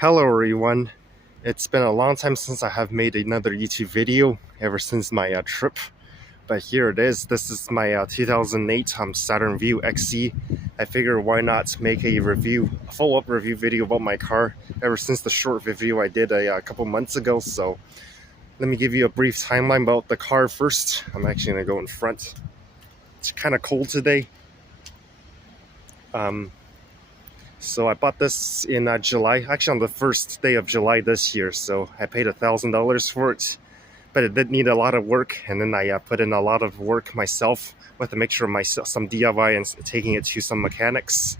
Hello everyone. It's been a long time since I have made another YouTube video ever since my trip, but here it is. This is my 2008 Saturn Vue XE. I figured why not make a follow-up review video about my car ever since the short video I did a couple months ago. So let me give you a brief timeline about the car first. I'm actually going to go in front. It's kind of cold today. So I bought this in July, actually on the first day of July this year. So I paid $1,000 for it, but it did need a lot of work. And then I put in a lot of work myself with a mixture of some DIY and taking it to some mechanics.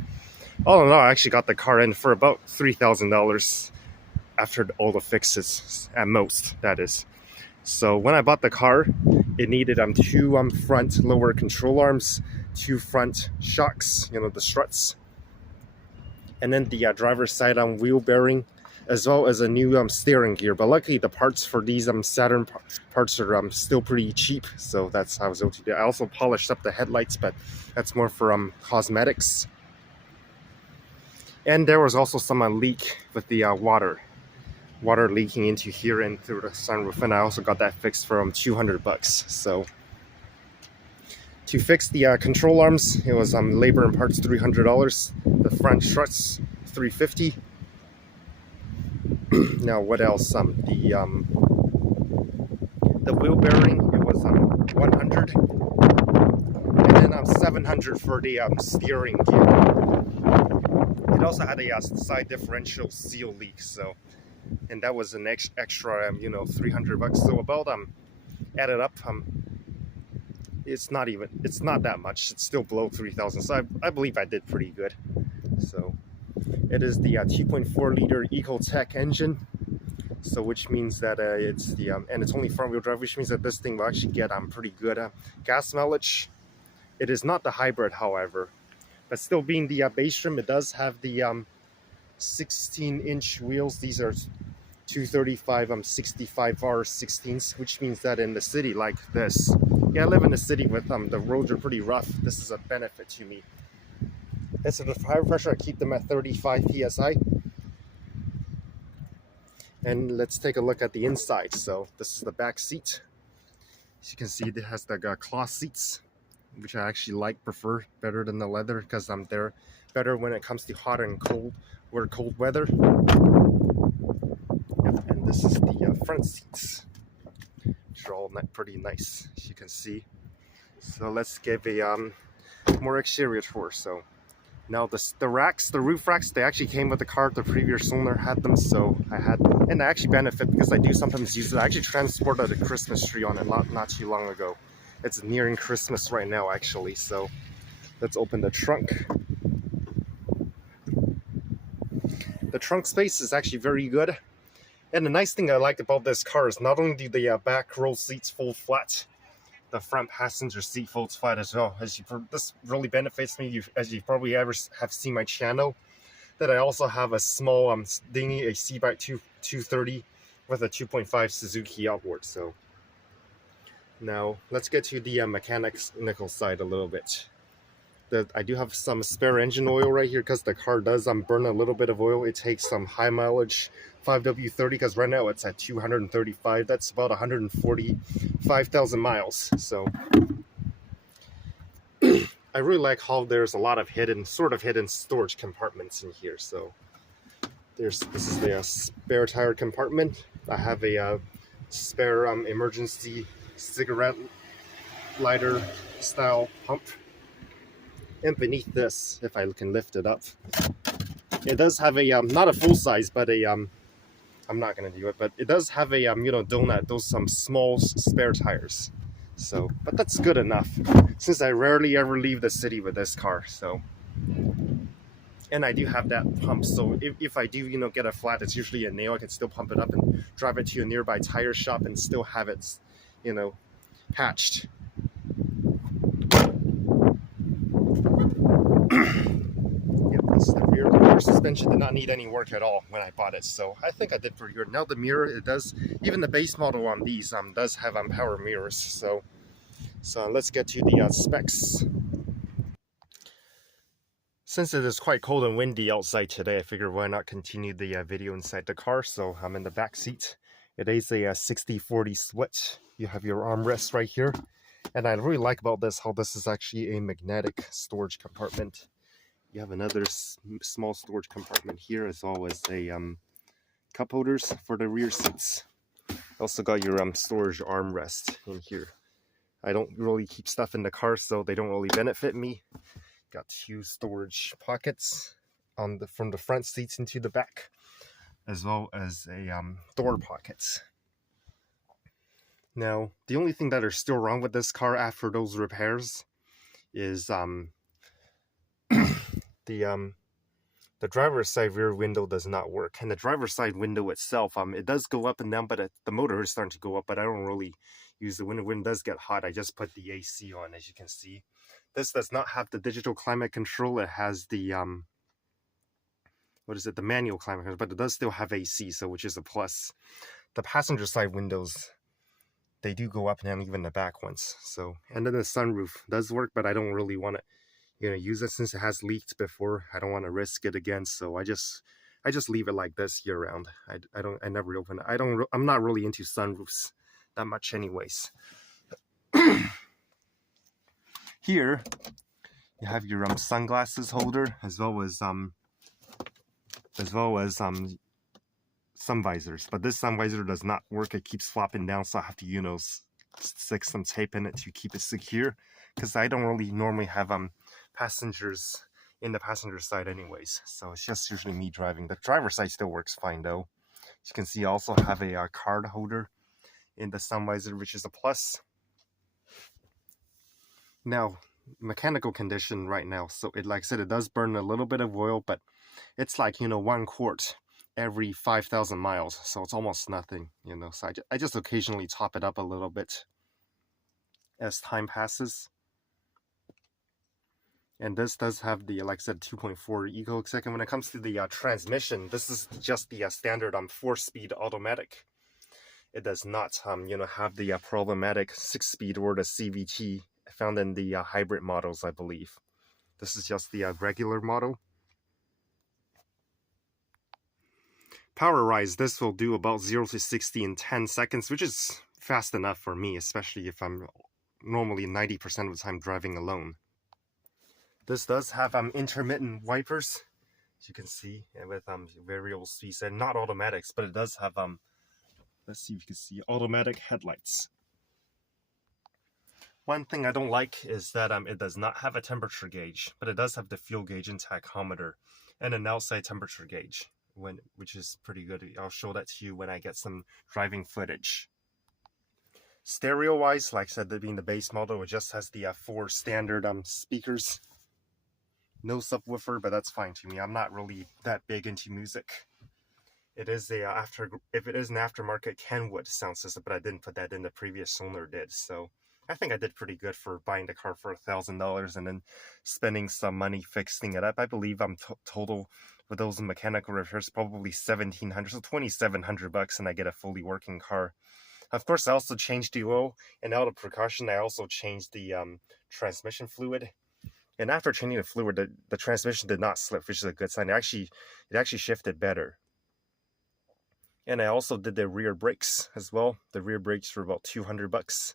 All in all, I actually got the car in for about $3,000 after all the fixes, at most, that is. So when I bought the car, it needed two front lower control arms, two front shocks, the struts, and then the driver's side wheel bearing, as well as a new steering gear. But luckily the parts for these Saturn parts are still pretty cheap, so that's how I was able to do it. I also polished up the headlights, but that's more for cosmetics. And there was also some leak with the water leaking into here and through the sunroof, and I also got that fixed for $200. So to fix the control arms, it was labor and parts $300. The front struts $350. Now what else? The wheel bearing, it was $100, and then $700 for the steering gear. It also had a side differential seal leak, so, and that was an extra $300. So about added up, it's not that much. It's still below 3,000. So I believe I did pretty good. So it is the 2.4 liter Ecotec engine. So which means that it's the and it's only front wheel drive, which means that this thing will actually get pretty good gas mileage. It is not the hybrid, however, but still being the base trim, it does have the 16-inch wheels. These are 235 65R16s, which means that in the city like this, I live in a city with the roads are pretty rough. This is a benefit to me. And so the tire pressure, I keep them at 35 psi. And let's take a look at the inside. So this is the back seat. As you can see, it has the cloth seats, which I actually prefer better than the leather, because they're better when it comes to hot and cold weather. And this is the front seats, which are all pretty nice, as you can see. So let's give a more exterior tour. So now the roof racks, they actually came with the car. The previous owner had them, so and I actually benefit because I do sometimes use it. I actually transported a Christmas tree on it not too long ago. It's nearing Christmas right now, actually. So let's open the trunk. The trunk space is actually very good. And the nice thing I like about this car is not only do the back row seats fold flat, the front passenger seat folds flat as well. This really benefits me, as you probably ever have seen my channel, that I also have a small dinghy, a C-Bike 230 with a 2.5 Suzuki outboard. So now let's get to the mechanical side a little bit. I do have some spare engine oil right here because the car does burn a little bit of oil. It takes some high mileage 5W30, because right now it's at 235. That's about 145,000 miles. So I really like how there's a lot of hidden storage compartments in here. So this is the spare tire compartment. I have a spare emergency cigarette lighter style pump. And beneath this, if I can lift it up, it does have a not a full size, but I'm not gonna do it, but it does have a donut, those small spare tires. So, but that's good enough, since I rarely ever leave the city with this car. So, and I do have that pump, so if I do get a flat, it's usually a nail. I can still pump it up and drive it to a nearby tire shop and still have it patched. The rear suspension did not need any work at all when I bought it, so I think I did pretty good. Now the mirror, it does, even the base model on these does have power mirrors. So let's get to the specs. Since it is quite cold and windy outside today, I figured why not continue the video inside the car. So I'm in the back seat. It is a 60-40 split. You have your armrest right here. And I really like about this how this is actually a magnetic storage compartment. You have another small storage compartment here, as well as a cup holders for the rear seats. Also got your storage armrest in here. I don't really keep stuff in the car, so they don't really benefit me. Got two storage pockets on from the front seats into the back, as well as a door pockets. Now, the only thing that are still wrong with this car after those repairs is the driver's side rear window does not work, and the driver's side window itself, it does go up and down, but the motor is starting to go up. But I don't really use the window. When it does get hot, I just put the AC on, as you can see. This does not have the digital climate control. It has the the manual climate control, but it does still have AC, so which is a plus. The passenger side windows, they do go up and down, even the back ones. So, and then the sunroof does work, but I don't really want to use it since it has leaked before. I don't want to risk it again, so I just leave it like this year round. I never open it. I'm not really into sunroofs that much anyways. Here you have your sunglasses holder, as well as sun visors, but this sun visor does not work. It keeps flopping down, so I have to stick some tape in it to keep it secure, because I don't really normally have passengers in the passenger side anyways, so it's just usually me driving. The driver's side still works fine though. As you can see, I also have a card holder in the sun visor, which is a plus. Now, mechanical condition right now, so it, like I said, it does burn a little bit of oil, but it's like 1 quart every 5,000 miles, so it's almost nothing, so I just occasionally top it up a little bit as time passes. And this does have the, like I said, 2.4 Ecotec. And when it comes to the transmission, this is just the standard 4-speed automatic. It does not have the problematic 6-speed or the CVT found in the hybrid models, I believe. This is just the regular model. Power rise, this will do about 0 to 60 in 10 seconds, which is fast enough for me, especially if I'm normally 90% of the time driving alone. This does have intermittent wipers, as you can see, and with variable speeds, and not automatics, but it does have let's see if you can see automatic headlights. One thing I don't like is that it does not have a temperature gauge, but it does have the fuel gauge and tachometer, and an outside temperature gauge, which is pretty good. I'll show that to you when I get some driving footage. Stereo wise, like I said, that being the base model, it just has the 4 standard speakers. No subwoofer, but that's fine to me. I'm not really that big into music. It is if it is an aftermarket Kenwood sound system, but I didn't put that in. The previous owner did, so I think I did pretty good for buying the car for $1,000 and then spending some money fixing it up. I believe I'm total with those mechanical repairs probably $1,700, so $2,700, and I get a fully working car. Of course, I also changed the oil, and out of precaution, I also changed the transmission fluid. And after changing the fluid, the transmission did not slip, which is a good sign. It actually shifted better. And I also did the rear brakes as well. The rear brakes were about $200.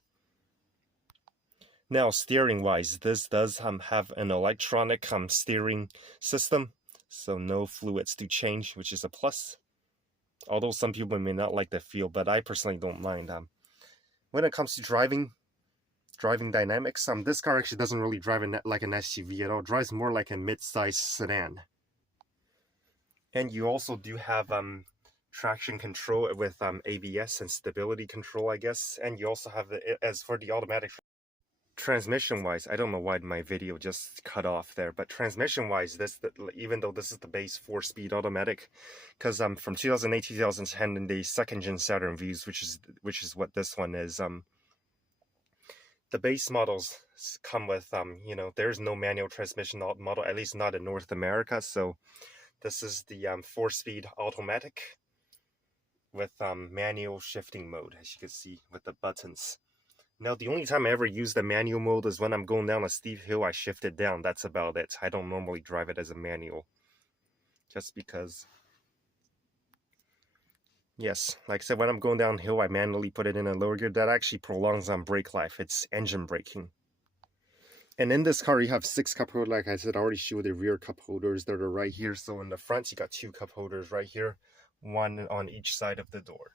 Now, steering wise, this does have an electronic steering system, so no fluids to change, which is a plus. Although some people may not like the feel, but I personally don't mind. When it comes to driving dynamics, this car actually doesn't really drive like an SUV at all. It drives more like a mid-size sedan. And you also do have traction control with ABS and stability control, I guess. And you also have as for the automatic transmission wise, I don't know why my video just cut off there, but transmission wise, even though this is the base 4-speed automatic, because from 2008 2010 in the 2nd gen Saturn Vues, which is what this one is, the base models come with there's no manual transmission model, at least not in North America. So this is the 4-speed automatic with manual shifting mode, as you can see with the buttons. Now, the only time I ever use the manual mode is when I'm going down a steep hill, I shift it down. That's about it. I don't normally drive it as a manual. Just because, yes, like I said, when I'm going downhill, I manually put it in a lower gear. That actually prolongs on brake life. It's engine braking. And in this car, you have 6 cup holders. Like I said, I already showed the rear cup holders that are right here. So in the front, you got 2 cup holders right here, 1 on each side of the door.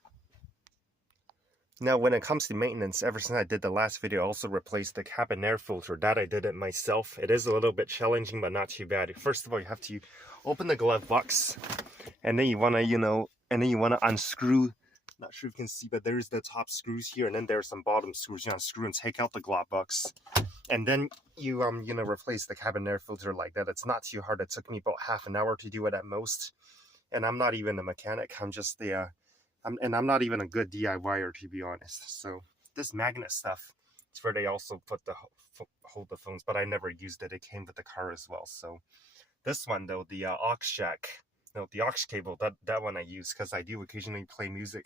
Now, when it comes to maintenance, ever since I did the last video, I also replaced the cabin air filter. That I did it myself. It is a little bit challenging, but not too bad. First of all, you have to open the glove box, and then you want to, unscrew. Not sure if you can see, but there's the top screws here, and then there's some bottom screws. You unscrew and take out the glove box, and then you replace the cabin air filter like that. It's not too hard. It took me about half an hour to do it at most, and I'm not even a mechanic. I'm just I'm not even a good DIYer, to be honest. So this magnet stuff, it's where they also put hold the phones, but I never used it. It came with the car as well. So this one though, the aux jack, no, the aux cable, that one I use because I do occasionally play music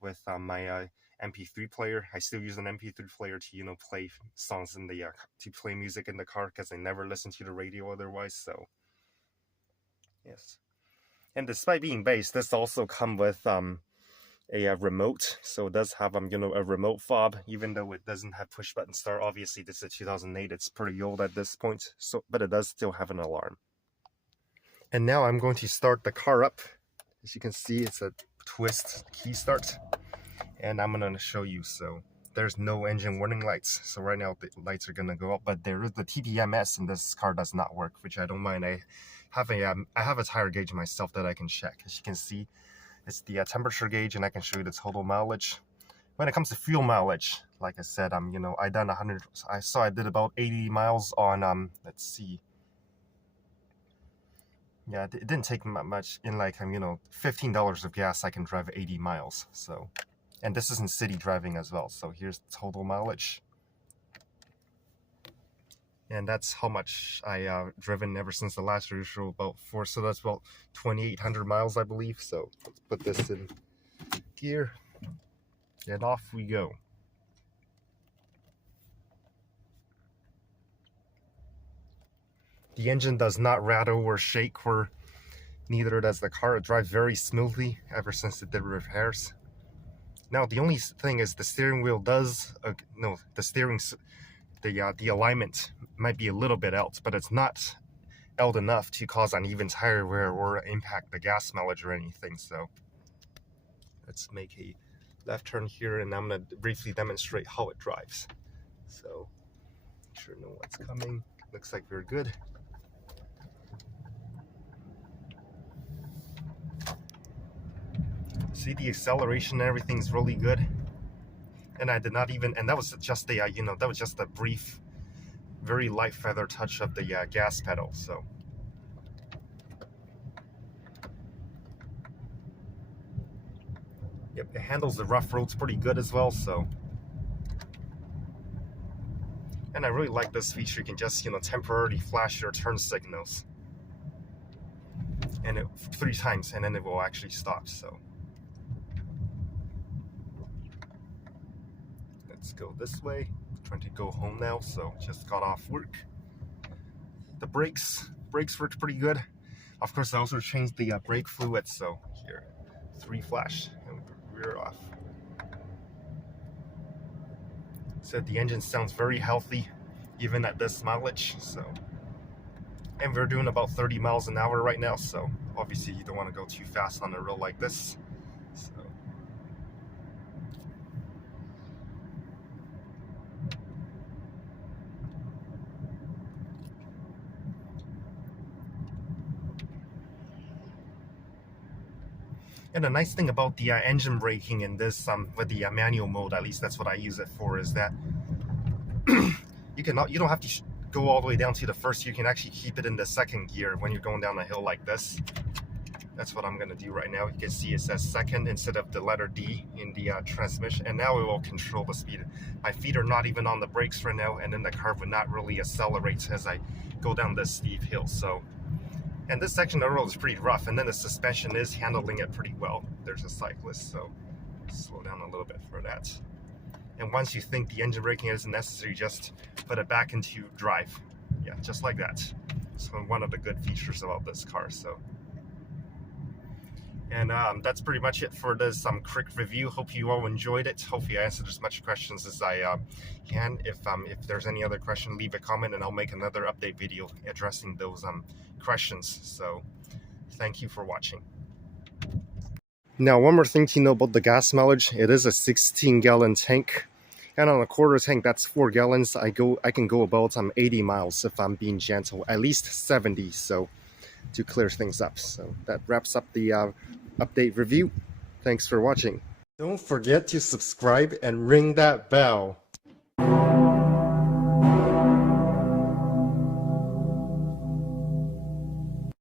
with my MP3 player. I still use an MP3 player to play songs in the to play music in the car because I never listen to the radio otherwise. So yes, and despite being based, this also come with a remote, so it does have a remote fob, even though it doesn't have push button start. Obviously this is 2008, it's pretty old at this point, so but it does still have an alarm. And now I'm going to start the car up. As you can see, it's a twist key start, and I'm going to show you. So there's no engine warning lights, so right now the lights are going to go up, but there is the TPMS, and this car does not work, which I don't mind. I have a tire gauge myself that I can check. As you can see, it's the temperature gauge, and I can show you the total mileage. When it comes to fuel mileage, like I said, I done 100. I did about 80 miles on let's see. Yeah, it didn't take much. In like $15 of gas, I can drive 80 miles. So, and this isn't city driving as well. So here's the total mileage, and that's how much I driven ever since the last video, about 4. So that's about 2,800 miles, I believe. So let's put this in gear, and off we go. The engine does not rattle or shake, or neither does the car. It drives very smoothly ever since it did repairs. Now the only thing is the steering wheel does the alignment might be a little bit out, but it's not out enough to cause uneven tire wear or impact the gas mileage or anything. So let's make a left turn here, and I'm going to briefly demonstrate how it drives. So make sure no one's coming. Looks like we're good. See, the acceleration and everything's really good. And I did not even, and that was just the, that was just a brief, very light feather touch of the gas pedal. So yep, it handles the rough roads pretty good as well. So, and I really like this feature. You can just temporarily flash your turn signals, and 3 times, and then it will actually stop. So let's go this way. I'm trying to go home now, so just got off work. The brakes worked pretty good. Of course, I also changed the brake fluid. So here, 3 flash, and we're off. So the engine sounds very healthy, even at this mileage. So, and we're doing about 30 miles an hour right now. So obviously, you don't want to go too fast on a road like this. So. And the nice thing about the engine braking in this, with the manual mode, at least that's what I use it for, is that you don't have to go all the way down to the first gear. You can actually keep it in the 2nd gear when you're going down a hill like this. That's what I'm going to do right now. You can see it says 2nd instead of the letter D in the transmission, and now it will control the speed. My feet are not even on the brakes right now, and then the car would not really accelerate as I go down this steep hill. So. And this section of the road is pretty rough, and then the suspension is handling it pretty well. There's a cyclist, so slow down a little bit for that. And once you think the engine braking isn't necessary, just put it back into drive. Yeah, just like that. So one of the good features about this car. So, and that's pretty much it for this quick review. Hope you all enjoyed it. Hopefully I answered as much questions as I can. If there's any other question, leave a comment and I'll make another update video addressing those questions. So thank you for watching. Now, one more thing to know about the gas mileage. It is a 16-gallon tank, and on a quarter tank, that's 4 gallons. I can go about 80 miles if I'm being gentle, at least 70. So, to clear things up. So that wraps up the update review. Thanks for watching. Don't forget to subscribe and ring that bell.